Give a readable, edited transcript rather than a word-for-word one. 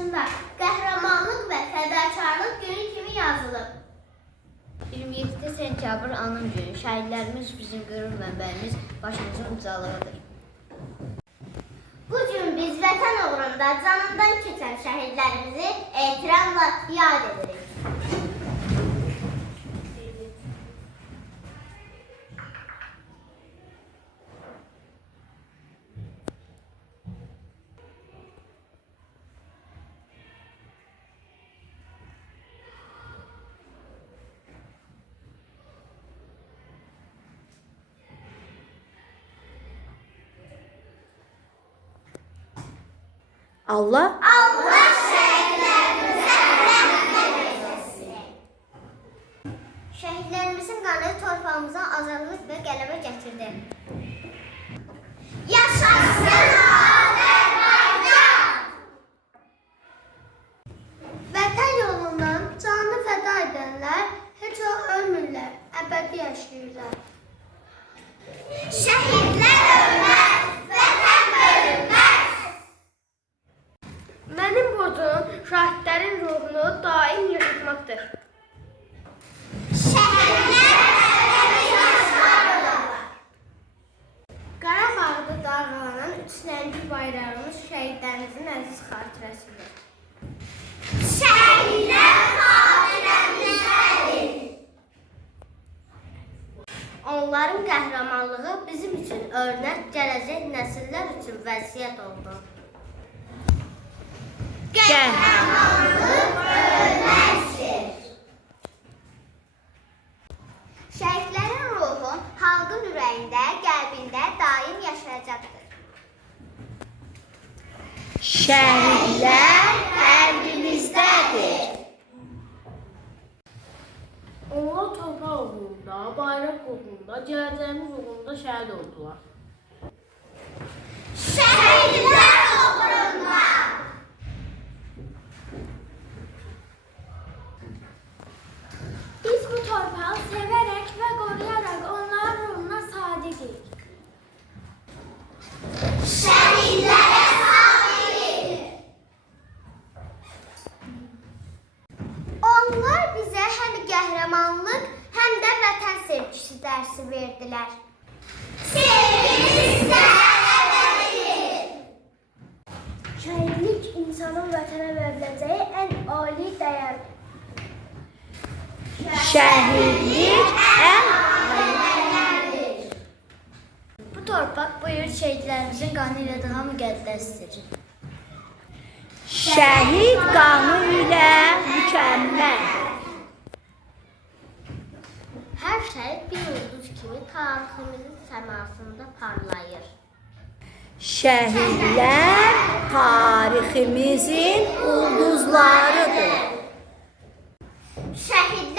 başında qəhrəmanlıq və fədakarlıq günü kimi yazılıb. 27 sentyabr anım günü. Şəhidlərimiz bizim qürur mənbəyimiz, başımızın ucalığıdır. Bu gün biz vətən uğrunda canından keçən şəhidlərimizi ehtiramla yad edirik. Allah şəhidlərimizə rəhmət eylesin. Şəhidlərimizin qanı torpağımıza azadlıq və qələbə gətirdi. Yaşasın Azərbaycan! Vətən yolundan canını fəda edənlər heç o ölmürlər, əbədi yaşayırlar. Şəhidlər ölməz, vətən bölünməz. Mənim borcum şəhidlərin ruhunu daim yaşatmaqdır. Şəhidlər əbədi yaşayırlar. Qarabağda dalğalanan üç rəngli bayrağımız şəhidlərimizin əziz xatirəsidir. Şəhidlər xatirəmizdədir. Onların qəhrəmanlığı bizim üçün örnək, gələcək nəsillər üçün vəsiyyət oldu. Qəhrəmanlıq ölməzdir. Şəhidlərin ruhu xalqın ürəyində, qəlbində daim yaşayacaqdır. Şəhidlər qəlbimizdədir. Onlar torpaq uğrunda, bayraq uğrunda, gələcəyimiz uğrunda şəhid oldular. Şəhidlər uğrunda. Biz bu torpağı severek ve koruyarak onların ruhuna sadikiz. Şəhidlərə sadiqik. Onlar bizə həm qəhrəmanlıq, həm də vətən sevgisi dərsi verdilər. Sevgimiz sizə əbədidir. Şəhidlik insanın vətənə veriləcəyi ən ali dəyərdir. Şəhidlik ən Bu torpaq bu yurt şəhidlərimizin qanı ilə daha müqəddəsdir. şəhid qanı ilə mükəmməl. Hər şəhid bir ulduz kimi tariximizin səmasında parlayır. Şəhidlər tariximizin ulduzlarıdır. Şəhid